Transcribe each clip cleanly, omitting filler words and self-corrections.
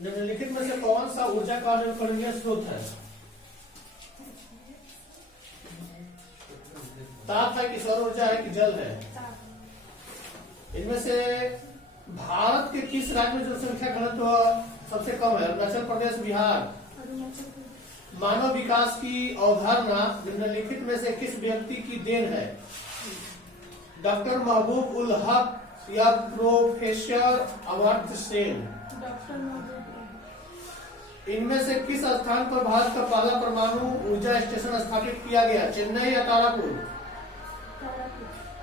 निम्नलिखित में से कौन सा ऊर्जा का नवीकरणीय स्रोत है? ताप है कि सौर ऊर्जा है कि जल है? इनमें से भारत के किस राज्य में जनसंख्या घनत्व सबसे कम है? अरुणाचल प्रदेश, बिहार। मानव विकास की अवधारणा निम्नलिखित में से किस व्यक्ति की देन है? डॉक्टर महबूब उल हक या प्रोफेसर अमर्त्य सेन? इनमें से किस स्थान पर भारत का पहला परमाणु ऊर्जा स्टेशन स्थापित किया गया? चेन्नई या तारापुर?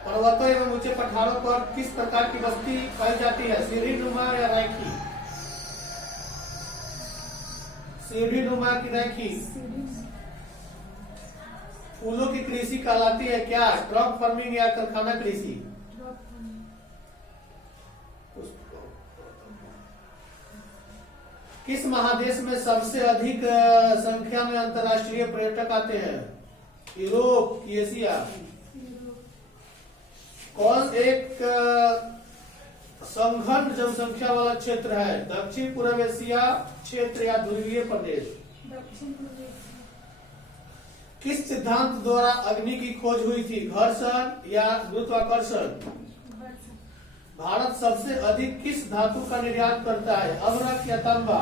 पर्वतों एवं ऊंचे पठारों पर किस प्रकार की बस्ती पाई जाती है? सीढ़ी नुमा या रेखी? सीढ़ी नुमा की रेखी? फूलों की कृषि कहलाती है क्या? ड्रॉप फार्मिंग या कारखाना कृषि? किस महादेश में सबसे अधिक संख्या में अंतर्राष्ट्रीय पर्यटक आते हैं? यूरोप की एशिया? कौन एक संघन जनसंख्या वाला क्षेत्र है? दक्षिण पूर्व एशिया क्षेत्र या ध्रुवीय प्रदेश? किस सिद्धांत द्वारा अग्नि की खोज हुई थी? घर्षण या गुरुत्वाकर्षण? भारत सबसे अधिक किस धातु का निर्यात करता है? अभ्रक या तांबा?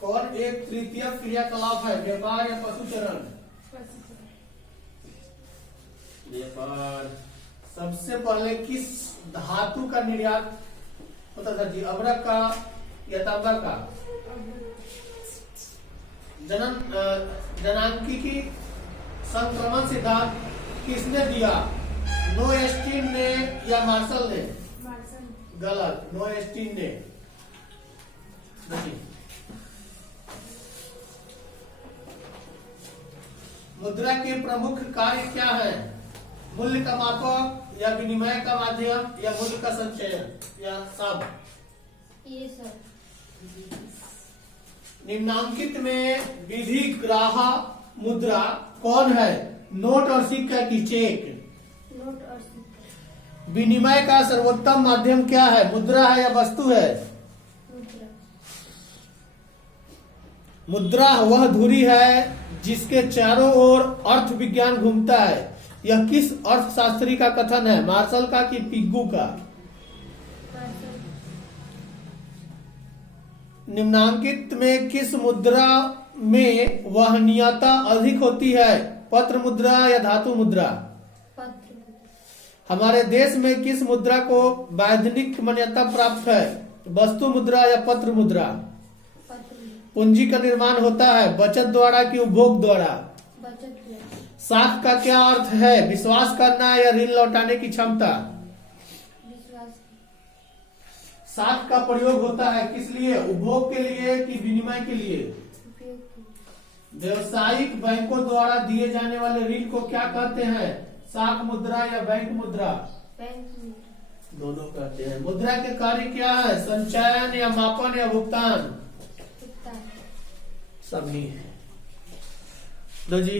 कौन एक तृतीय क्रियाकलाप है? व्यापार या पशुचरण? व्यापार। सबसे पहले किस धातु का निर्यात होता था जी? अभ्रक का या तांबा का? जनांकीकी संक्रमण सिद्धांत किसने दिया? नोएस्टीन ने या मार्शल ने? गलत, नोएस्टीन ने। मुद्रा के प्रमुख कार्य क्या है? मूल्य का मापक या विनिमय का माध्यम या मूल्य का संचयन या सब? ये सब। निम्नांकित में विधि ग्राह्य मुद्रा कौन है? नोट और सिक्का की चेक? नोट और सिक्का। विनिमय का सर्वोत्तम माध्यम क्या है? मुद्रा है या वस्तु है? मुद्रा। मुद्रा वह धुरी है जिसके चारों ओर अर्थ विज्ञान घूमता है। यह किस अर्थशास्त्री का कथन है? मार्शल का कि पिग्गू का? निम्नांकित में किस मुद्रा में वहनीयता अधिक होती है? पत्र मुद्रा या धातु मुद्रा? पत्र। हमारे देश में किस मुद्रा को वैधानिक मान्यता प्राप्त है? वस्तु मुद्रा या पत्र मुद्रा? पत्र। पूंजी का निर्माण होता है बचत द्वारा कि उपभोग द्वारा? बचत द्वारा। साख का क्या अर्थ है? विश्वास करना या ऋण लौटाने की क्षमता? विश्वास। साख का प्रयोग होता है किस लिए? उपभोग के लिए कि विनिमय के लिए? व्यावसायिक बैंकों द्वारा दिए जाने वाले ऋण को क्या कहते हैं? साख मुद्रा या बैंक मुद्रा? बैंक मुद्रा। दोनों कहते हैं। मुद्रा के कार्य क्या है? संचयन या मापन या भुगतान? भुगतान। सभी है। दो जी।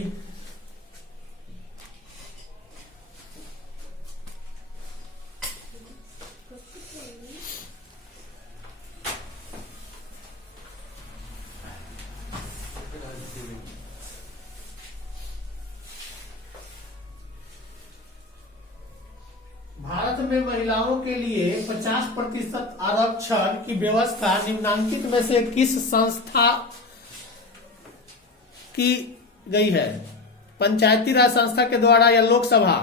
भारत में महिलाओं के लिए 50% आरक्षण की व्यवस्था निम्नांकित में से किस संस्था की गई है? पंचायती राज संस्था के द्वारा या लोकसभा?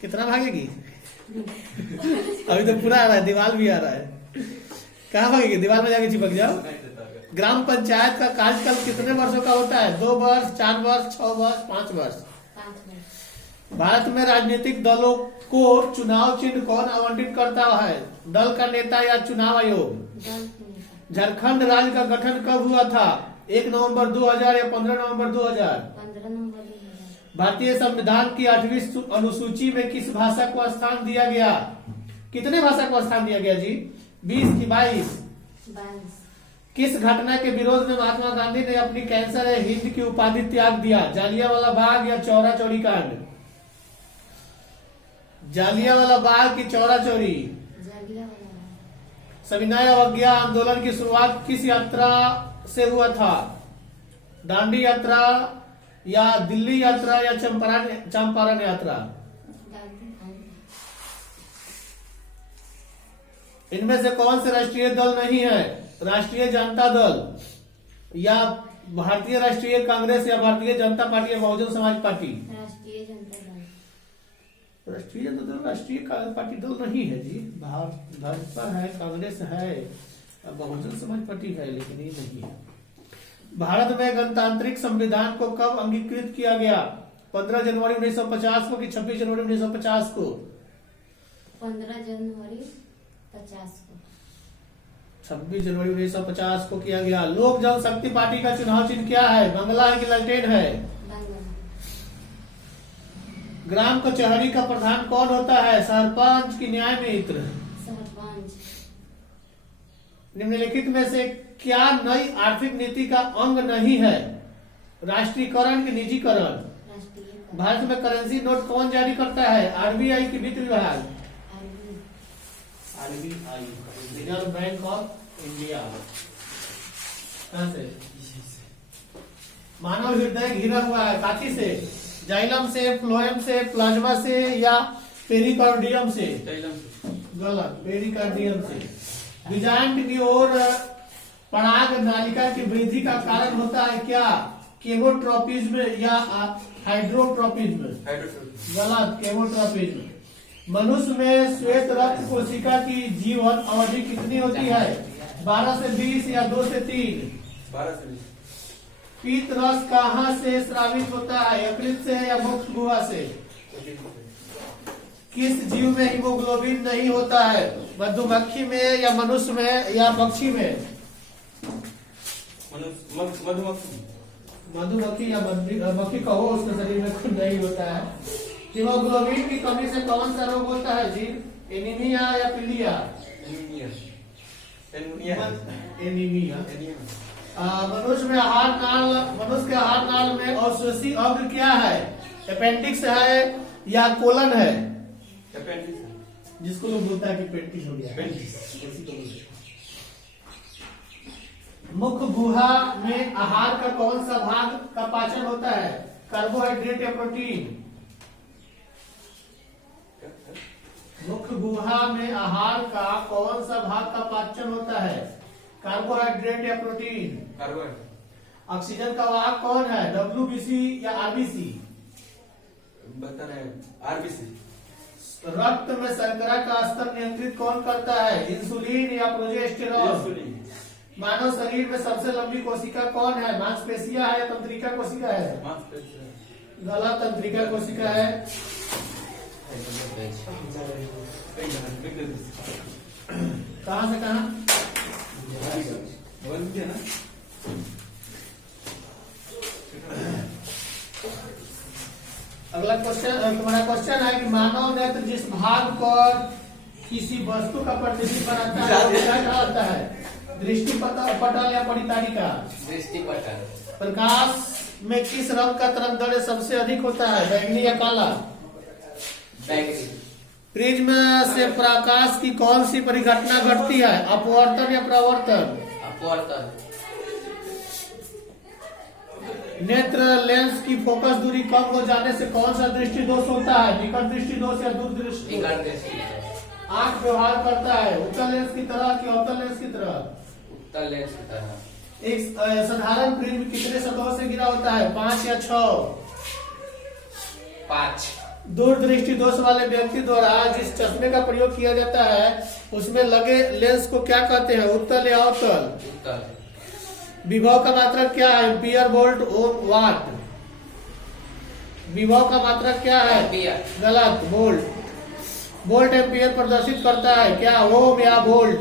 कितना भागेगी? अभी तो पूरा आ रहा है, दीवार भी आ रहा है। कहाँ भागेगी? दीवार में जाके चिपक जाओ। ग्राम पंचायत का कार्यकाल कितने वर्षों का होता है? 2 वर्ष, 4 वर्ष, 6 वर्ष, 5 वर्ष? भारत में राजनीतिक दलों को चुनाव चिन्ह कौन आवंटित करता है? दल का नेता या चुनाव आयोग? झारखंड राज्य का गठन कब हुआ था? 1 नवंबर 2000 या 15 नवंबर 2000? 15 नवंबर 2000। भारतीय संविधान की 8वीं अनुसूची में किस भाषा को स्थान दिया गया? कितने भाषा को स्थान दिया गया जी? 20 की 22? 22। किस घटना के विरोध में महात्मा गांधी ने अपनी कैंसर है हिंद की उपाधि त्याग दिया? जालियांवाला बाग या चौरा चौरी कांड? जालियांवाला बाग की चौरा चौरी? जालियांवाला। सविनय अवज्ञा आंदोलन की शुरुआत किस यात्रा से हुआ था? दांडी यात्रा या दिल्ली यात्रा या चंपारण यात्रा? इनमें से कौन से राष्ट्रीय दल नहीं है? राष्ट्रीय जनता दल या भारतीय राष्ट्रीय कांग्रेस या भारतीय जनता पार्टी या बहुजन समाज पार्टी? राष्ट्रीय जनता दल। राष्ट्रीय जनता दल राष्ट्रीय पार्टी दल नहीं है जी। भाजपा है, कांग्रेस है, बहुजन समाज पार्टी है, लेकिन ये नहीं है। भारत में गणतांत्रिक संविधान को कब अंगीकृत किया गया? 15 जनवरी 1950 को कि 26 जनवरी 1950 को? 15 जनवरी 50 को। 26 जनवरी 1950 को किया गया। लोक जनशक्ति पार्टी का चुनाव चिन्ह क्या है? बंगला है कि लालटेन है? बंगला। ग्राम कचहरी का प्रधान कौन होता है? सरपंच की न्याय मित्र? सरपंच। निम्नलिखित में से क्या नई आर्थिक नीति का अंग नहीं है? राष्ट्रीयकरण की निजीकरण? राष्ट्रीय। भारत में करेंसी नोट कौन जारी करता है? आरबीआई की वित्त विभाग? RBI, reserve bank of India. कहां से? मानव हृदय घिरा हुआ है काथी से? जाइलम से, फ्लोएम से, प्लाज्मा से या पेरिकार्डियम से? गलत, पेरिकार्डियम से। बीजांड की ओर पराग नालिका की वृद्धि का कारण होता है क्या? केमोट्रोपिज्म या हाइड्रोट्रोपिज्म? गलत, केमोट्रोपिज्म। मनुष्य में श्वेत रक्त कोशिका की जीवन अवधि कितनी होती है? 12 से 20 या 2 से 3? 12 से 20। पीत रस कहाँ से स्रावित होता है? यकृत से या मुख गुहा से? किस जीव में हीमोग्लोबिन नहीं होता है? मधुमक्खी में या मनुष्य में या पक्षी में? मधुमक्खी। मधुमक्खी या मक्खी कहो, उसके शरीर में खुद नहीं होता है। हीमोग्लोबिन की कमी से कौन सा रोग होता है जी? एनीमिया या पीलिया? एनीमिया। मनुष्य के आहार नाल में अवशोषी अंग क्या है? अपेंडिक्स है या कोलन है? जिसको लोग बोलता है कि पेंटिस हो गया। मुख्य गुहा में आहार का कौन सा भाग का पाचन होता है? कार्बोहाइड्रेट या प्रोटीन? मुख्य गुहा में आहार का कौन सा भाग का पाचन होता है? कार्बोहाइड्रेट या प्रोटीन? कार्बोहाइड्रेट। ऑक्सीजन का वाहक कौन है? डब्ल्यूबीसी या आरबीसी? बता रहे आरबीसी। रक्त में शर्करा का स्तर नियंत्रित कौन करता है? इंसुलिन या प्रोजेस्टेरॉन? मानव शरीर में सबसे लंबी कोशिका कौन है? मांसपेशियां है या तंत्रिका कोशिका है? गलत, तंत्रिका कोशिका है। कहां से कहां? अगला क्वेश्चन, तुम्हारा क्वेश्चन है कि मानव नेत्र जिस भाग पर किसी वस्तु का प्रतिबिंब बनाता है वो क्या कहलाता है? दृष्टि पटल या परितारिका? दृष्टि पटल। प्रकाश में किस रंग का तरंगदैर्घ्य सबसे अधिक होता है? बैंगनी या काला? बैंगनी। प्रिज्म से प्रकाश की कौन सी परिघटना घटती है? अपवर्तन या प्रवर्तन? अपवर्तन। नेत्र लेंस की फोकस दूरी कम हो जाने से कौन सा दृष्टि दोष होता है? निकट दृष्टि दोष या दूर दृष्टि? निकट दृष्टि। आंख व्यवहार करता है उत्तल लेंस की तरह कि अवतल लेंस की तरह? उत्तल लेंस की तरह। एक साधारण प्रिज्म कितने सतहों से घिरा होता है? 5 या 6? 5। दूर दृष्टि दोष वाले व्यक्ति द्वारा जिस चश्मे का प्रयोग किया जाता है उसमें लगे लेंस को क्या कहते हैं? उत्तल या अवतल? उत्तल। विभव का मात्रक क्या है? एम्पियर, वोल्ट, ओम, वाट? विभव का मात्रक क्या है? एम्पियर। गलत, वोल्ट। वोल्ट एम्पियर प्रदर्शित करता है क्या? ओम या वोल्ट?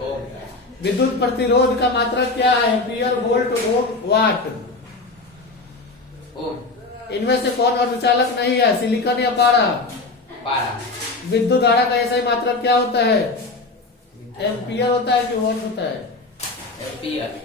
ओम। विद्युत प्रतिरोध का मात्रक क्या है? एम्पियर, वोल्ट, ओम, वाट? ओम। इनमें से कौन अर्धचालक नहीं है? सिलिकॉन या पारा? पारा। विद्युत धारा का ऐसा ही मात्रक क्या होता है? एम्पियर होता है कि वोल्ट होता है? एम्पियर